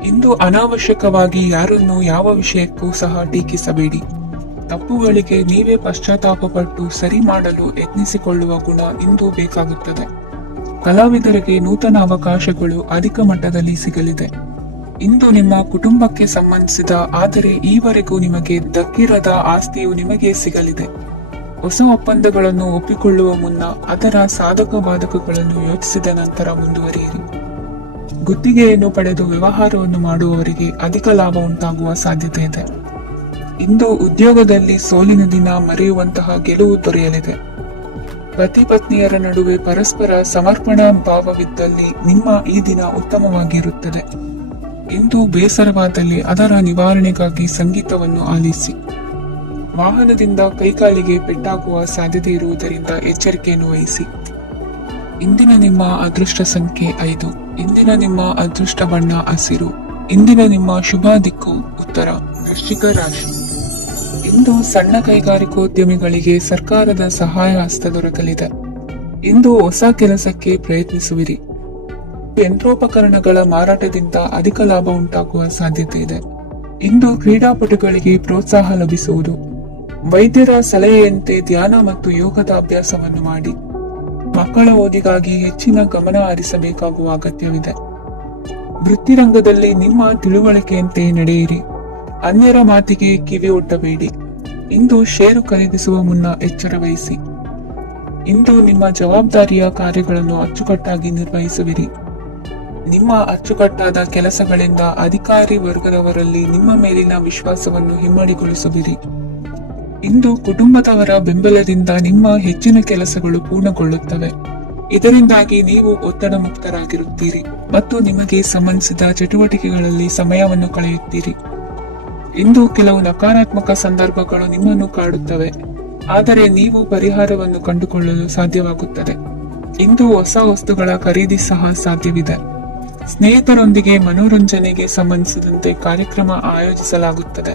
ಇಂದು ಅನಾವಶ್ಯಕವಾಗಿ ಯಾರನ್ನು ಯಾವ ವಿಷಯಕ್ಕೂ ಸಹ ಟೀಕಿಸಬೇಡಿ. ತಪ್ಪುಗಳಿಗೆ ನೀವೇ ಪಶ್ಚಾತ್ತಾಪಪಟ್ಟು ಸರಿ ಮಾಡಲು ಯತ್ನಿಸಿಕೊಳ್ಳುವ ಗುಣ ಇಂದು ಬೇಕಾಗುತ್ತದೆ. ಕಲಾವಿದರಿಗೆ ನೂತನ ಅವಕಾಶಗಳು ಅಧಿಕ ಮಟ್ಟದಲ್ಲಿ ಸಿಗಲಿದೆ. ಇಂದು ನಿಮ್ಮ ಕುಟುಂಬಕ್ಕೆ ಸಂಬಂಧಿಸಿದ ಆದರೆ ಈವರೆಗೂ ನಿಮಗೆ ದಕ್ಕಿರದ ಆಸ್ತಿಯು ನಿಮಗೆ ಸಿಗಲಿದೆ. ಹೊಸ ಒಪ್ಪಂದಗಳನ್ನು ಒಪ್ಪಿಕೊಳ್ಳುವ ಮುನ್ನ ಅದರ ಸಾಧಕ ಬಾಧಕಗಳನ್ನು ಯೋಚಿಸಿದ ನಂತರ ಮುಂದುವರಿಯಿರಿ. ಗುತ್ತಿಗೆಯನ್ನು ಪಡೆದು ವ್ಯವಹಾರವನ್ನು ಮಾಡುವವರಿಗೆ ಅಧಿಕ ಲಾಭ ಉಂಟಾಗುವ ಸಾಧ್ಯತೆ ಇದೆ. ಇಂದು ಉದ್ಯೋಗದಲ್ಲಿ ಸೋಲಿನ ದಿನ ಮರೆಯುವಂತಹ ಗೆಲುವು ದೊರೆಯಲಿದೆ. ಪತಿ ಪತ್ನಿಯರ ನಡುವೆ ಪರಸ್ಪರ ಸಮರ್ಪಣಾ ಭಾವವಿದ್ದಲ್ಲಿ ನಿಮ್ಮ ಈ ದಿನ ಉತ್ತಮವಾಗಿರುತ್ತದೆ. ಇಂದು ಬೇಸರವಾದಲ್ಲಿ ಅದರ ನಿವಾರಣೆಗಾಗಿ ಸಂಗೀತವನ್ನು ಆಲಿಸಿ. ವಾಹನದಿಂದ ಕೈಕಾಲಿಗೆ ಪೆಟ್ಟಾಗುವ ಸಾಧ್ಯತೆ ಇರುವುದರಿಂದ ಎಚ್ಚರಿಕೆಯನ್ನು ವಹಿಸಿ. ಇಂದಿನ ನಿಮ್ಮ ಅದೃಷ್ಟ ಸಂಖ್ಯೆ 5. ಇಂದಿನ ನಿಮ್ಮ ಅದೃಷ್ಟ ಬಣ್ಣ ಹಸಿರು. ಇಂದಿನ ನಿಮ್ಮ ಶುಭ ದಿಕ್ಕು ಉತ್ತರ. ವೃಶ್ಚಿಕ ರಾಶಿ. ಇಂದು ಸಣ್ಣ ಕೈಗಾರಿಕೋದ್ಯಮಿಗಳಿಗೆ ಸರ್ಕಾರದ ಸಹಾಯ ಹಸ್ತ ದೊರಕಲಿದೆ. ಇಂದು ಹೊಸ ಕೆಲಸಕ್ಕೆ ಪ್ರಯತ್ನಿಸುವಿರಿ. ಯಂತ್ರೋಪಕರಣಗಳ ಮಾರಾಟದಿಂದ ಅಧಿಕ ಲಾಭ ಉಂಟಾಗುವ ಸಾಧ್ಯತೆ ಇದೆ. ಇಂದು ಕ್ರೀಡಾಪಟುಗಳಿಗೆ ಪ್ರೋತ್ಸಾಹ ಲಭಿಸುವುದು. ವೈದ್ಯರ ಸಲಹೆಯಂತೆ ಧ್ಯಾನ ಮತ್ತು ಯೋಗದ ಅಭ್ಯಾಸವನ್ನು ಮಾಡಿ. ಮಕ್ಕಳ ಓದಿಗಾಗಿ ಹೆಚ್ಚಿನ ಗಮನ ಹರಿಸಬೇಕಾಗುವ ಅಗತ್ಯವಿದೆ. ವೃತ್ತಿರಂಗದಲ್ಲಿ ನಿಮ್ಮ ತಿಳುವಳಿಕೆಯಂತೆ ನಡೆಯಿರಿ. ಅನ್ಯರ ಮಾತಿಗೆ ಕಿವಿ ಒಡ್ಡಬೇಡಿ. ಇಂದು ಷೇರು ಖರೀದಿಸುವ ಮುನ್ನ ಎಚ್ಚರ ವಹಿಸಿ. ಇಂದು ನಿಮ್ಮ ಜವಾಬ್ದಾರಿಯ ಕಾರ್ಯಗಳನ್ನು ಅಚ್ಚುಕಟ್ಟಾಗಿ ನಿರ್ವಹಿಸುವಿರಿ. ನಿಮ್ಮ ಅಚ್ಚುಕಟ್ಟಾದ ಕೆಲಸಗಳಿಂದ ಅಧಿಕಾರಿ ವರ್ಗದವರಲ್ಲಿ ನಿಮ್ಮ ಮೇಲಿನ ವಿಶ್ವಾಸವನ್ನು ಹಿಮ್ಮಡಿಗೊಳಿಸುವಿರಿ. ಇಂದು ಕುಟುಂಬದವರ ಬೆಂಬಲದಿಂದ ನಿಮ್ಮ ಹೆಚ್ಚಿನ ಕೆಲಸಗಳು ಪೂರ್ಣಗೊಳ್ಳುತ್ತವೆ. ಇದರಿಂದಾಗಿ ನೀವು ಒತ್ತಡ ಮುಕ್ತರಾಗಿರುತ್ತೀರಿ ಮತ್ತು ನಿಮಗೆ ಸಂಬಂಧಿಸಿದ ಚಟುವಟಿಕೆಗಳಲ್ಲಿ ಸಮಯವನ್ನು ಕಳೆಯುತ್ತೀರಿ. ಇಂದು ಕೆಲವು ನಕಾರಾತ್ಮಕ ಸಂದರ್ಭಗಳು ನಿಮ್ಮನ್ನು ಕಾಡುತ್ತವೆ, ಆದರೆ ನೀವು ಪರಿಹಾರವನ್ನು ಕಂಡುಕೊಳ್ಳಲು ಸಾಧ್ಯವಾಗುತ್ತದೆ. ಇಂದು ಹೊಸ ವಸ್ತುಗಳ ಖರೀದಿ ಸಹ ಸಾಧ್ಯವಿದೆ. ಸ್ನೇಹಿತರೊಂದಿಗೆ ಮನೋರಂಜನೆಗೆ ಸಂಬಂಧಿಸಿದಂತೆ ಕಾರ್ಯಕ್ರಮ ಆಯೋಜಿಸಲಾಗುತ್ತದೆ.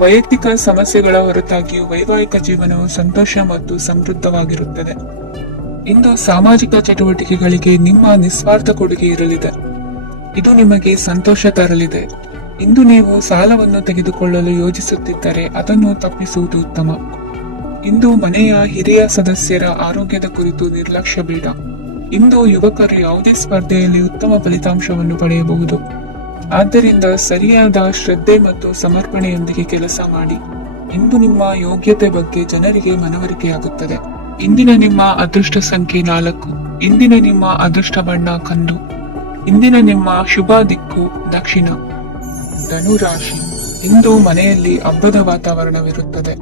ವೈಯಕ್ತಿಕ ಸಮಸ್ಯೆಗಳ ಹೊರತಾಗಿಯೂ ವೈವಾಹಿಕ ಜೀವನವು ಸಂತೋಷ ಮತ್ತು ಸಮೃದ್ಧವಾಗಿರುತ್ತದೆ. ಇಂದು ಸಾಮಾಜಿಕ ಚಟುವಟಿಕೆಗಳಿಗೆ ನಿಮ್ಮ ನಿಸ್ವಾರ್ಥ ಕೊಡುಗೆ ಇರಲಿದೆ. ಇದು ನಿಮಗೆ ಸಂತೋಷ ತರಲಿದೆ. ಇಂದು ನೀವು ಸಾಲವನ್ನು ತೆಗೆದುಕೊಳ್ಳಲು ಯೋಜಿಸುತ್ತಿದ್ದರೆ ಅದನ್ನು ತಪ್ಪಿಸುವುದು ಉತ್ತಮ. ಇಂದು ಮನೆಯ ಹಿರಿಯ ಸದಸ್ಯರ ಆರೋಗ್ಯದ ಕುರಿತು ನಿರ್ಲಕ್ಷ್ಯ ಬೇಡ. ಇಂದು ಯುವಕರು ಯಾವುದೇ ಸ್ಪರ್ಧೆಯಲ್ಲಿ ಉತ್ತಮ ಫಲಿತಾಂಶವನ್ನು ಪಡೆಯಬಹುದು. ಆದ್ದರಿಂದ ಸರಿಯಾದ ಶ್ರದ್ಧೆ ಮತ್ತು ಸಮರ್ಪಣೆಯೊಂದಿಗೆ ಕೆಲಸ ಮಾಡಿ. ಇಂದು ನಿಮ್ಮ ಯೋಗ್ಯತೆ ಬಗ್ಗೆ ಜನರಿಗೆ ಮನವರಿಕೆಯಾಗುತ್ತದೆ. ಇಂದಿನ ನಿಮ್ಮ ಅದೃಷ್ಟ ಸಂಖ್ಯೆ 4. ಇಂದಿನ ನಿಮ್ಮ ಅದೃಷ್ಟ ಬಣ್ಣ ಕಂದು. ಇಂದಿನ ನಿಮ್ಮ ಶುಭ ದಿಕ್ಕು ದಕ್ಷಿಣ. ಧನುರಾಶಿ. ಇಂದು ಮನೆಯಲ್ಲಿ ಹಬ್ಬದ ವಾತಾವರಣವಿರುತ್ತದೆ.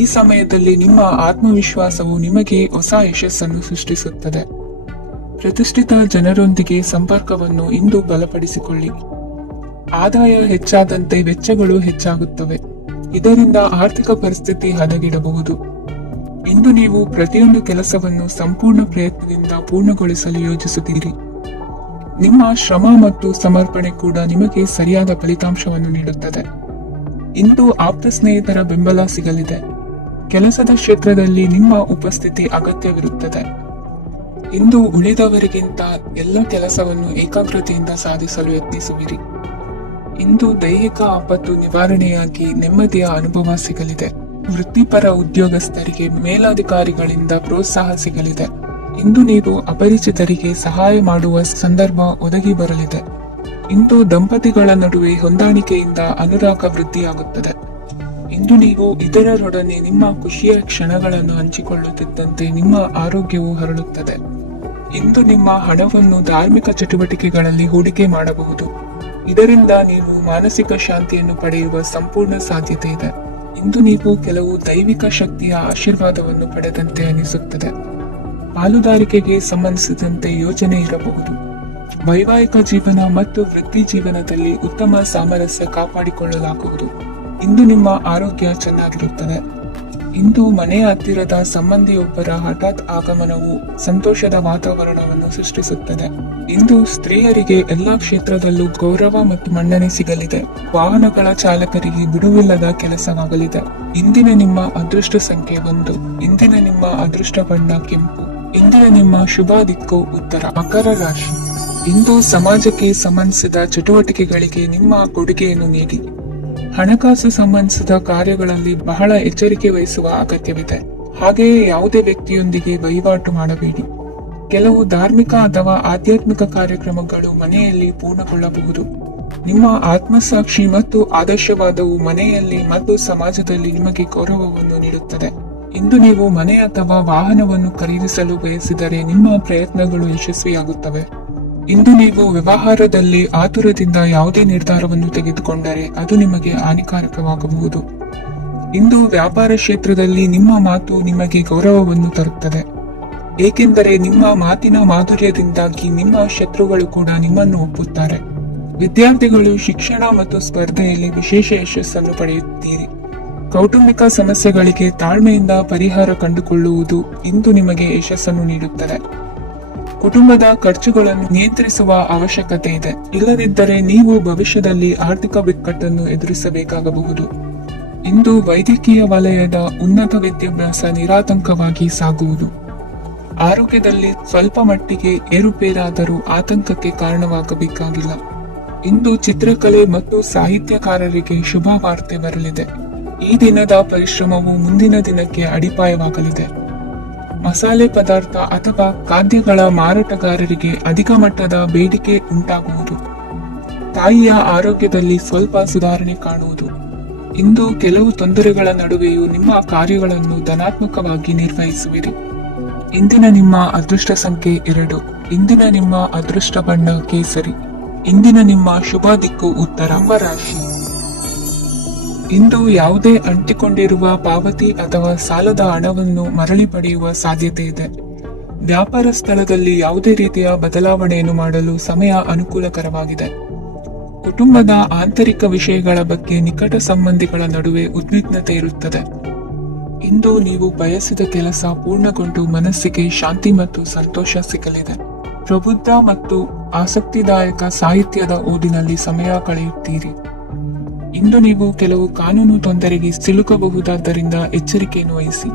ಈ ಸಮಯದಲ್ಲಿ ನಿಮ್ಮ ಆತ್ಮವಿಶ್ವಾಸವು ನಿಮಗೆ ಹೊಸ ಯಶಸ್ಸನ್ನು ಸೃಷ್ಟಿಸುತ್ತದೆ. ಪ್ರತಿಷ್ಠಿತ ಜನರೊಂದಿಗೆ ಸಂಪರ್ಕವನ್ನು ಇಂದು ಬಲಪಡಿಸಿಕೊಳ್ಳಿ. ಆದಾಯ ಹೆಚ್ಚಾದಂತೆ ವೆಚ್ಚಗಳು ಹೆಚ್ಚಾಗುತ್ತವೆ. ಇದರಿಂದ ಆರ್ಥಿಕ ಪರಿಸ್ಥಿತಿ ಹದಗೆಡಬಹುದು. ಇಂದು ನೀವು ಪ್ರತಿಯೊಂದು ಕೆಲಸವನ್ನು ಸಂಪೂರ್ಣ ಪ್ರಯತ್ನದಿಂದ ಪೂರ್ಣಗೊಳಿಸಲು ಯೋಜಿಸುತ್ತೀರಿ. ನಿಮ್ಮ ಶ್ರಮ ಮತ್ತು ಸಮರ್ಪಣೆ ಕೂಡ ನಿಮಗೆ ಸರಿಯಾದ ಫಲಿತಾಂಶವನ್ನು ನೀಡುತ್ತದೆ. ಇಂದು ಆಪ್ತ ಸ್ನೇಹಿತರ ಬೆಂಬಲ ಸಿಗಲಿದೆ. ಕೆಲಸದ ಕ್ಷೇತ್ರದಲ್ಲಿ ನಿಮ್ಮ ಉಪಸ್ಥಿತಿ ಅಗತ್ಯವಿರುತ್ತದೆ. ಇಂದು ಉಳಿದವರಿಗಿಂತ ಎಲ್ಲ ಕೆಲಸವನ್ನು ಏಕಾಗ್ರತೆಯಿಂದ ಸಾಧಿಸಲು ಯತ್ನಿಸುವಿರಿ. ಇಂದು ದೈಹಿಕ ಆಪತ್ತು ನಿವಾರಣೆಯಾಗಿ ನೆಮ್ಮದಿಯ ಅನುಭವ ಸಿಗಲಿದೆ. ವೃತ್ತಿಪರ ಉದ್ಯೋಗಸ್ಥರಿಗೆ ಮೇಲಾಧಿಕಾರಿಗಳಿಂದ ಪ್ರೋತ್ಸಾಹ ಸಿಗಲಿದೆ. ಇಂದು ನೀವು ಅಪರಿಚಿತರಿಗೆ ಸಹಾಯ ಮಾಡುವ ಸಂದರ್ಭ ಒದಗಿ ಬರಲಿದೆ. ಇಂದು ದಂಪತಿಗಳ ನಡುವೆ ಹೊಂದಾಣಿಕೆಯಿಂದ ಅನುರಾಗ ವೃದ್ಧಿಯಾಗುತ್ತದೆ. ಇಂದು ನೀವು ಇತರರೊಡನೆ ನಿಮ್ಮ ಖುಷಿಯ ಕ್ಷಣಗಳನ್ನು ಹಂಚಿಕೊಳ್ಳುತ್ತಿದ್ದಂತೆ ನಿಮ್ಮ ಆರೋಗ್ಯವು ಹರಡುತ್ತದೆ. ಇಂದು ನಿಮ್ಮ ಹಣವನ್ನು ಧಾರ್ಮಿಕ ಚಟುವಟಿಕೆಗಳಲ್ಲಿ ಹೂಡಿಕೆ ಮಾಡಬಹುದು. ಇದರಿಂದ ನೀವು ಮಾನಸಿಕ ಶಾಂತಿಯನ್ನು ಪಡೆಯುವ ಸಂಪೂರ್ಣ ಸಾಧ್ಯತೆ ಇದೆ. ಇಂದು ನೀವು ಕೆಲವು ದೈವಿಕ ಶಕ್ತಿಯ ಆಶೀರ್ವಾದವನ್ನು ಪಡೆದಂತೆ ಅನಿಸುತ್ತದೆ. ಪಾಲುದಾರಿಕೆಗೆ ಸಂಬಂಧಿಸಿದಂತೆ ಯೋಜನೆ ಇರಬಹುದು. ವೈವಾಹಿಕ ಜೀವನ ಮತ್ತು ವೃತ್ತಿ ಜೀವನದಲ್ಲಿ ಉತ್ತಮ ಸಾಮರಸ್ಯ ಕಾಪಾಡಿಕೊಳ್ಳಲಾಗುವುದು. ಇಂದು ನಿಮ್ಮ ಆರೋಗ್ಯ ಚೆನ್ನಾಗಿರುತ್ತದೆ. ಇಂದು ಮನೆಯ ಹತ್ತಿರದ ಸಂಬಂಧಿಯೊಬ್ಬರ ಹಠಾತ್ ಆಗಮನವು ಸಂತೋಷದ ವಾತಾವರಣವನ್ನು ಸೃಷ್ಟಿಸುತ್ತದೆ. ಇಂದು ಸ್ತ್ರೀಯರಿಗೆ ಎಲ್ಲಾ ಕ್ಷೇತ್ರದಲ್ಲೂ ಗೌರವ ಮತ್ತು ಮನ್ನಣೆ ಸಿಗಲಿದೆ. ವಾಹನಗಳ ಚಾಲಕರಿಗೆ ಬಿಡುವಿಲ್ಲದ ಕೆಲಸವಾಗಲಿದೆ. ಇಂದಿನ ನಿಮ್ಮ ಅದೃಷ್ಟ ಸಂಖ್ಯೆ 1. ಇಂದಿನ ನಿಮ್ಮ ಅದೃಷ್ಟ ಬಣ್ಣ ಕೆಂಪು. ಇಂದಿನ ನಿಮ್ಮ ಶುಭ ದಿಕ್ಕು ಉತ್ತರ. ಮಕರ ರಾಶಿ. ಇಂದು ಸಮಾಜಕ್ಕೆ ಸಂಬಂಧಿಸಿದ ಚಟುವಟಿಕೆಗಳಿಗೆ ನಿಮ್ಮ ಕೊಡುಗೆಯನ್ನು ನೀಡಿ. ಹಣಕಾಸು ಸಂಬಂಧಿಸಿದ ಕಾರ್ಯಗಳಲ್ಲಿ ಬಹಳ ಎಚ್ಚರಿಕೆ ವಹಿಸುವ ಅಗತ್ಯವಿದೆ. ಹಾಗೆಯೇ ಯಾವುದೇ ವ್ಯಕ್ತಿಯೊಂದಿಗೆ ವಹಿವಾಟು ಮಾಡಬೇಡಿ. ಕೆಲವು ಧಾರ್ಮಿಕ ಅಥವಾ ಆಧ್ಯಾತ್ಮಿಕ ಕಾರ್ಯಕ್ರಮಗಳು ಮನೆಯಲ್ಲಿ ಪೂರ್ಣಗೊಳ್ಳಬಹುದು. ನಿಮ್ಮ ಆತ್ಮಸಾಕ್ಷಿ ಮತ್ತು ಆದರ್ಶವಾದವು ಮನೆಯಲ್ಲಿ ಮತ್ತು ಸಮಾಜದಲ್ಲಿ ನಿಮಗೆ ಗೌರವವನ್ನು ನೀಡುತ್ತದೆ. ಇಂದು ನೀವು ಮನೆ ಅಥವಾ ವಾಹನವನ್ನು ಖರೀದಿಸಲು ಬಯಸಿದರೆ ನಿಮ್ಮ ಪ್ರಯತ್ನಗಳು ಯಶಸ್ವಿಯಾಗುತ್ತವೆ. ಇಂದು ನೀವು ವ್ಯವಹಾರದಲ್ಲಿ ಆತುರದಿಂದ ಯಾವುದೇ ನಿರ್ಧಾರವನ್ನು ತೆಗೆದುಕೊಂಡರೆ ಅದು ನಿಮಗೆ ಹಾನಿಕಾರಕವಾಗಬಹುದು. ಇಂದು ವ್ಯಾಪಾರ ಕ್ಷೇತ್ರದಲ್ಲಿ ನಿಮ್ಮ ಮಾತು ನಿಮಗೆ ಗೌರವವನ್ನು ತರುತ್ತದೆ. ಏಕೆಂದರೆ ನಿಮ್ಮ ಮಾತಿನ ಮಾಧುರ್ಯದಿಂದಾಗಿ ನಿಮ್ಮ ಶತ್ರುಗಳು ಕೂಡ ನಿಮ್ಮನ್ನು ಒಪ್ಪುತ್ತಾರೆ. ವಿದ್ಯಾರ್ಥಿಗಳು ಶಿಕ್ಷಣ ಮತ್ತು ಸ್ಪರ್ಧೆಯಲ್ಲಿ ವಿಶೇಷ ಯಶಸ್ಸನ್ನು ಪಡೆಯುತ್ತೀರಿ. ಕೌಟುಂಬಿಕ ಸಮಸ್ಯೆಗಳಿಗೆ ತಾಳ್ಮೆಯಿಂದ ಪರಿಹಾರ ಕಂಡುಕೊಳ್ಳುವುದು ಇಂದು ನಿಮಗೆ ಯಶಸ್ಸನ್ನು ನೀಡುತ್ತದೆ. ಕುಟುಂಬದ ಖರ್ಚುಗಳನ್ನು ನಿಯಂತ್ರಿಸುವ ಅವಶ್ಯಕತೆ ಇದೆ. ಇಲ್ಲದಿದ್ದರೆ ನೀವು ಭವಿಷ್ಯದಲ್ಲಿ ಆರ್ಥಿಕ ಬಿಕ್ಕಟ್ಟನ್ನು ಎದುರಿಸಬೇಕಾಗಬಹುದು. ಇಂದು ವೈದ್ಯಕೀಯ ವಲಯದ ಉನ್ನತ ವಿದ್ಯಾಭ್ಯಾಸ ನಿರಾತಂಕವಾಗಿ ಸಾಗುವುದು. ಆರೋಗ್ಯದಲ್ಲಿ ಸ್ವಲ್ಪ ಮಟ್ಟಿಗೆ ಏರುಪೇರಾದರೂ ಆತಂಕಕ್ಕೆ ಕಾರಣವಾಗಬೇಕಾಗಿಲ್ಲ. ಇಂದು ಚಿತ್ರಕಲೆ ಮತ್ತು ಸಾಹಿತ್ಯಕಾರರಿಗೆ ಶುಭ ವಾರ್ತೆ ಬರಲಿದೆ. ಈ ದಿನದ ಪರಿಶ್ರಮವು ಮುಂದಿನ ದಿನಕ್ಕೆ ಅಡಿಪಾಯವಾಗಲಿದೆ. ಮಸಾಲೆ ಪದಾರ್ಥ ಅಥವಾ ಖಾದ್ಯಗಳ ಮಾರಾಟಗಾರರಿಗೆ ಅಧಿಕ ಮಟ್ಟದ ಬೇಡಿಕೆ ಉಂಟಾಗುವುದು. ತಾಯಿಯ ಆರೋಗ್ಯದಲ್ಲಿ ಸ್ವಲ್ಪ ಸುಧಾರಣೆ ಕಾಣುವುದು. ಇಂದು ಕೆಲವು ತೊಂದರೆಗಳ ನಡುವೆಯೂ ನಿಮ್ಮ ಕಾರ್ಯಗಳನ್ನು ಧನಾತ್ಮಕವಾಗಿ ನಿರ್ವಹಿಸುವಿರಿ. ಇಂದಿನ ನಿಮ್ಮ ಅದೃಷ್ಟ ಸಂಖ್ಯೆ 2. ಇಂದಿನ ನಿಮ್ಮ ಅದೃಷ್ಟ ಬಣ್ಣ ಕೇಸರಿ. ಇಂದಿನ ನಿಮ್ಮ ಶುಭ ದಿಕ್ಕು ಉತ್ತರ. ರಾಶಿ. ಇಂದು ಯಾವುದೇ ಅಂಟಿಕೊಂಡಿರುವ ಪಾವತಿ ಅಥವಾ ಸಾಲದ ಹಣವನ್ನು ಮರಳಿ ಪಡೆಯುವ ಸಾಧ್ಯತೆ ಇದೆ. ವ್ಯಾಪಾರ ಸ್ಥಳದಲ್ಲಿ ಯಾವುದೇ ರೀತಿಯ ಬದಲಾವಣೆಯನ್ನು ಮಾಡಲು ಸಮಯ ಅನುಕೂಲಕರವಾಗಿದೆ. ಕುಟುಂಬದ ಆಂತರಿಕ ವಿಷಯಗಳ ಬಗ್ಗೆ ನಿಕಟ ಸಂಬಂಧಿಗಳ ನಡುವೆ ಉದ್ವಿಗ್ನತೆ ಇರುತ್ತದೆ. ಇಂದು ನೀವು ಬಯಸಿದ ಕೆಲಸ ಪೂರ್ಣಗೊಂಡು ಮನಸ್ಸಿಗೆ ಶಾಂತಿ ಮತ್ತು ಸಂತೋಷ ಸಿಗಲಿದೆ. ಪ್ರಬುದ್ಧ ಮತ್ತು ಆಸಕ್ತಿದಾಯಕ ಸಾಹಿತ್ಯದ ಓದಿನಲ್ಲಿ ಸಮಯ ಕಳೆಯುತ್ತೀರಿ. ಇಂದು ನೀವು ಕೆಲವು ಕಾನೂನು ತೊಂದರೆಗೆ ಸಿಲುಕಬಹುದಾದ್ದರಿಂದ ಎಚ್ಚರಿಕೆಯನ್ನು ವಹಿಸಿ.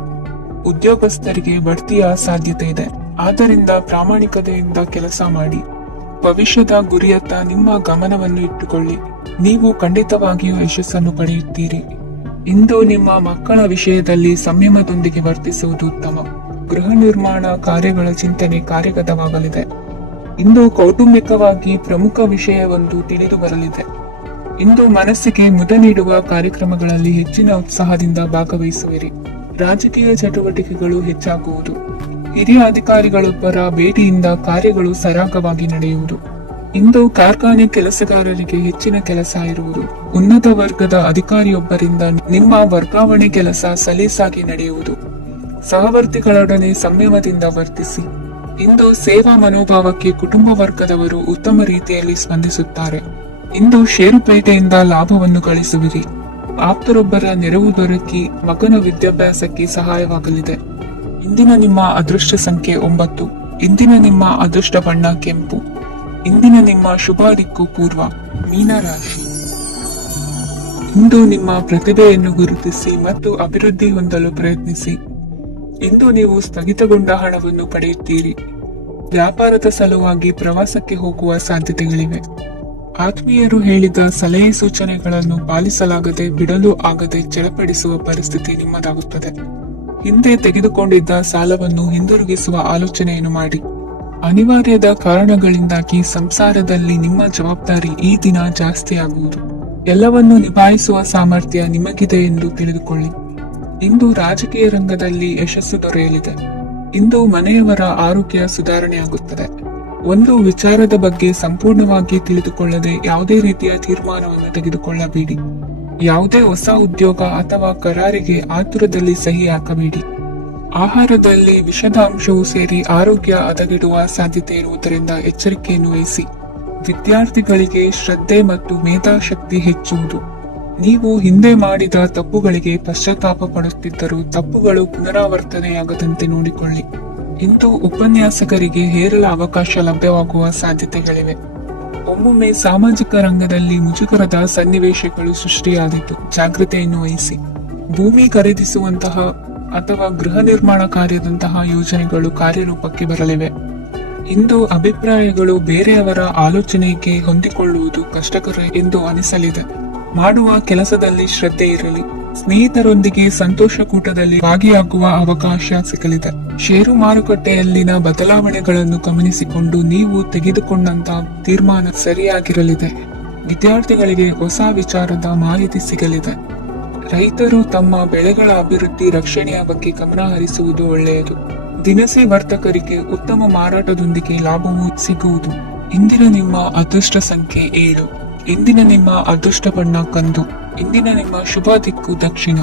ಉದ್ಯೋಗಸ್ಥರಿಗೆ ಬಡ್ತಿಯ ಸಾಧ್ಯತೆ ಇದೆ, ಆದ್ದರಿಂದ ಪ್ರಾಮಾಣಿಕತೆಯಿಂದ ಕೆಲಸ ಮಾಡಿ. ಭವಿಷ್ಯದ ಗುರಿಯತ್ತ ನಿಮ್ಮ ಗಮನವನ್ನು ಇಟ್ಟುಕೊಳ್ಳಿ. ನೀವು ಖಂಡಿತವಾಗಿಯೂ ಯಶಸ್ಸನ್ನು ಪಡೆಯುತ್ತೀರಿ. ಇಂದು ನಿಮ್ಮ ಮಕ್ಕಳ ವಿಷಯದಲ್ಲಿ ಸಂಯಮದೊಂದಿಗೆ ವರ್ತಿಸುವುದು ಉತ್ತಮ. ಗೃಹ ನಿರ್ಮಾಣ ಕಾರ್ಯಗಳ ಚಿಂತನೆ ಕಾರ್ಯಗತವಾಗಲಿದೆ. ಇಂದು ಕೌಟುಂಬಿಕವಾಗಿ ಪ್ರಮುಖ ವಿಷಯವೊಂದು ತಿಳಿದು ಬರಲಿದೆ. ಇಂದು ಮನಸ್ಸಿಗೆ ಮುದ ನೀಡುವ ಕಾರ್ಯಕ್ರಮಗಳಲ್ಲಿ ಹೆಚ್ಚಿನ ಉತ್ಸಾಹದಿಂದ ಭಾಗವಹಿಸುವಿರಿ. ರಾಜಕೀಯ ಚಟುವಟಿಕೆಗಳು ಹೆಚ್ಚಾಗುವುದು. ಹಿರಿಯ ಅಧಿಕಾರಿಗಳೊಬ್ಬರ ಭೇಟಿಯಿಂದ ಕಾರ್ಯಗಳು ಸರಾಗವಾಗಿ ನಡೆಯುವುದು. ಇಂದು ಕಾರ್ಖಾನೆ ಕೆಲಸಗಾರರಿಗೆ ಹೆಚ್ಚಿನ ಕೆಲಸ ಇರುವುದು. ಉನ್ನತ ವರ್ಗದ ಅಧಿಕಾರಿಯೊಬ್ಬರಿಂದ ನಿಮ್ಮ ವರ್ಗಾವಣೆ ಕೆಲಸ ಸಲೀಸಾಗಿ ನಡೆಯುವುದು. ಸಹವರ್ತಿಗಳೊಡನೆ ಸಂಯಮದಿಂದ ವರ್ತಿಸಿ. ಇಂದು ಸೇವಾ ಮನೋಭಾವಕ್ಕೆ ಕುಟುಂಬ ವರ್ಗದವರು ಉತ್ತಮ ರೀತಿಯಲ್ಲಿ ಸ್ಪಂದಿಸುತ್ತಾರೆ. ಇಂದು ಷೇರುಪೇಟೆಯಿಂದ ಲಾಭವನ್ನು ಗಳಿಸುವಿರಿ. ಆಪ್ತರೊಬ್ಬರ ನೆರವು ದೊರಕಿ ಮಗನ ವಿದ್ಯಾಭ್ಯಾಸಕ್ಕೆ ಸಹಾಯವಾಗಲಿದೆ. ಇಂದಿನ ನಿಮ್ಮ ಅದೃಷ್ಟ ಸಂಖ್ಯೆ 9. ಇಂದಿನ ನಿಮ್ಮ ಅದೃಷ್ಟ ಬಣ್ಣ ಕೆಂಪು. ಇಂದಿನ ನಿಮ್ಮ ಶುಭ ದಿಕ್ಕು ಪೂರ್ವ. ಮೀನರಾಶಿ. ಇಂದು ನಿಮ್ಮ ಪ್ರತಿಭೆಯನ್ನು ಗುರುತಿಸಿ ಮತ್ತು ಅಭಿವೃದ್ಧಿ ಹೊಂದಲು ಪ್ರಯತ್ನಿಸಿ. ಇಂದು ನೀವು ಸ್ಥಗಿತಗೊಂಡ ಹಣವನ್ನು ಪಡೆಯುತ್ತೀರಿ. ವ್ಯಾಪಾರದ ಸಲುವಾಗಿ ಪ್ರವಾಸಕ್ಕೆ ಹೋಗುವ ಸಾಧ್ಯತೆಗಳಿವೆ. ಆತ್ಮೀಯರು ಹೇಳಿದ ಸಲಹೆ ಸೂಚನೆಗಳನ್ನು ಪಾಲಿಸಲಾಗದೆ ಬಿಡಲು ಆಗದೆ ಚಡಪಡಿಸುವ ಪರಿಸ್ಥಿತಿ ನಿಮ್ಮದಾಗುತ್ತದೆ. ಹಿಂದೆ ತೆಗೆದುಕೊಂಡಿದ್ದ ಸಾಲವನ್ನು ಹಿಂದಿರುಗಿಸುವ ಆಲೋಚನೆಯನ್ನು ಮಾಡಿ. ಅನಿವಾರ್ಯದ ಕಾರಣಗಳಿಂದಾಗಿ ಸಂಸಾರದಲ್ಲಿ ನಿಮ್ಮ ಜವಾಬ್ದಾರಿ ಈ ದಿನ ಜಾಸ್ತಿಯಾಗುವುದು. ಎಲ್ಲವನ್ನೂ ನಿಭಾಯಿಸುವ ಸಾಮರ್ಥ್ಯ ನಿಮಗಿದೆ ಎಂದು ತಿಳಿದುಕೊಳ್ಳಿ. ಇಂದು ರಾಜಕೀಯ ರಂಗದಲ್ಲಿ ಯಶಸ್ಸು ದೊರೆಯಲಿದೆ. ಇಂದು ಮನೆಯವರ ಆರೋಗ್ಯ ಸುಧಾರಣೆಯಾಗುತ್ತದೆ. ಒಂದು ವಿಚಾರದ ಬಗ್ಗೆ ಸಂಪೂರ್ಣವಾಗಿ ತಿಳಿದುಕೊಳ್ಳದೆ ಯಾವುದೇ ರೀತಿಯ ತೀರ್ಮಾನವನ್ನು ತೆಗೆದುಕೊಳ್ಳಬೇಡಿ. ಯಾವುದೇ ಹೊಸ ಉದ್ಯೋಗ ಅಥವಾ ಕರಾರಿಗೆ ಆತುರದಲ್ಲಿ ಸಹಿ ಹಾಕಬೇಡಿ. ಆಹಾರದಲ್ಲಿ ವಿಷದ ಅಂಶವು ಸೇರಿ ಆರೋಗ್ಯ ಹದಗೆಡುವ ಸಾಧ್ಯತೆ ಇರುವುದರಿಂದ ಎಚ್ಚರಿಕೆಯನ್ನು ವಹಿಸಿ. ವಿದ್ಯಾರ್ಥಿಗಳಿಗೆ ಶ್ರದ್ಧೆ ಮತ್ತು ಮೇಧಾಶಕ್ತಿ ಹೆಚ್ಚುವುದು. ನೀವು ಹಿಂದೆ ಮಾಡಿದ ತಪ್ಪುಗಳಿಗೆ ಪಶ್ಚಾತ್ತಾಪ ಪಡುತ್ತಿದ್ದರೂ ತಪ್ಪುಗಳು ಪುನರಾವರ್ತನೆಯಾಗದಂತೆ ನೋಡಿಕೊಳ್ಳಿ. ಇಂದು ಉಪನ್ಯಾಸಕರಿಗೆ ಹೇರಳ ಅವಕಾಶ ಲಭ್ಯವಾಗುವ ಸಾಧ್ಯತೆಗಳಿವೆ. ಒಮ್ಮೊಮ್ಮೆ ಸಾಮಾಜಿಕ ರಂಗದಲ್ಲಿ ಮುಜುಗರದ ಸನ್ನಿವೇಶಗಳು ಸೃಷ್ಟಿಯಾದೀತು. ಜಾಗೃತೆಯನ್ನು ವಹಿಸಿ. ಭೂಮಿ ಖರೀದಿಸುವಂತಹ ಅಥವಾ ಗೃಹ ನಿರ್ಮಾಣ ಕಾರ್ಯದಂತಹ ಯೋಜನೆಗಳು ಕಾರ್ಯರೂಪಕ್ಕೆ ಬರಲಿವೆ. ಇಂದು ಅಭಿಪ್ರಾಯಗಳು ಬೇರೆಯವರ ಆಲೋಚನೆಗೆ ಹೊಂದಿಕೊಳ್ಳುವುದು ಕಷ್ಟಕರ ಎಂದು ಅನಿಸಲಿದೆ. ಮಾಡುವ ಕೆಲಸದಲ್ಲಿ ಶ್ರದ್ಧೆ ಇರಲಿ. ಸ್ನೇಹಿತರೊಂದಿಗೆ ಸಂತೋಷ ಕೂಟದಲ್ಲಿ ಭಾಗಿಯಾಗುವ ಅವಕಾಶ ಸಿಗಲಿದೆ. ಷೇರು ಮಾರುಕಟ್ಟೆಯಲ್ಲಿನ ಬದಲಾವಣೆಗಳನ್ನು ಗಮನಿಸಿಕೊಂಡು ನೀವು ತೆಗೆದುಕೊಂಡಂತ ತೀರ್ಮಾನ ಸರಿಯಾಗಿರಲಿದೆ. ವಿದ್ಯಾರ್ಥಿಗಳಿಗೆ ಹೊಸ ವಿಚಾರದ ಮಾಹಿತಿ ಸಿಗಲಿದೆ. ರೈತರು ತಮ್ಮ ಬೆಳೆಗಳ ಅಭಿವೃದ್ಧಿ ರಕ್ಷಣೆಯ ಬಗ್ಗೆ ಗಮನ ಹರಿಸುವುದು ಒಳ್ಳೆಯದು. ದಿನಸಿ ವರ್ತಕರಿಗೆ ಉತ್ತಮ ಮಾರಾಟದೊಂದಿಗೆ ಲಾಭವೂ ಸಿಗುವುದು. ಇಂದಿನ ನಿಮ್ಮ ಅದೃಷ್ಟ ಸಂಖ್ಯೆ 7. ಇಂದಿನ ನಿಮ್ಮ ಅದೃಷ್ಟ ಬಣ್ಣ ಕಂದು. ಇಂದಿನ ನಿಮ್ಮ ಶುಭ ದಿಕ್ಕು ದಕ್ಷಿಣ.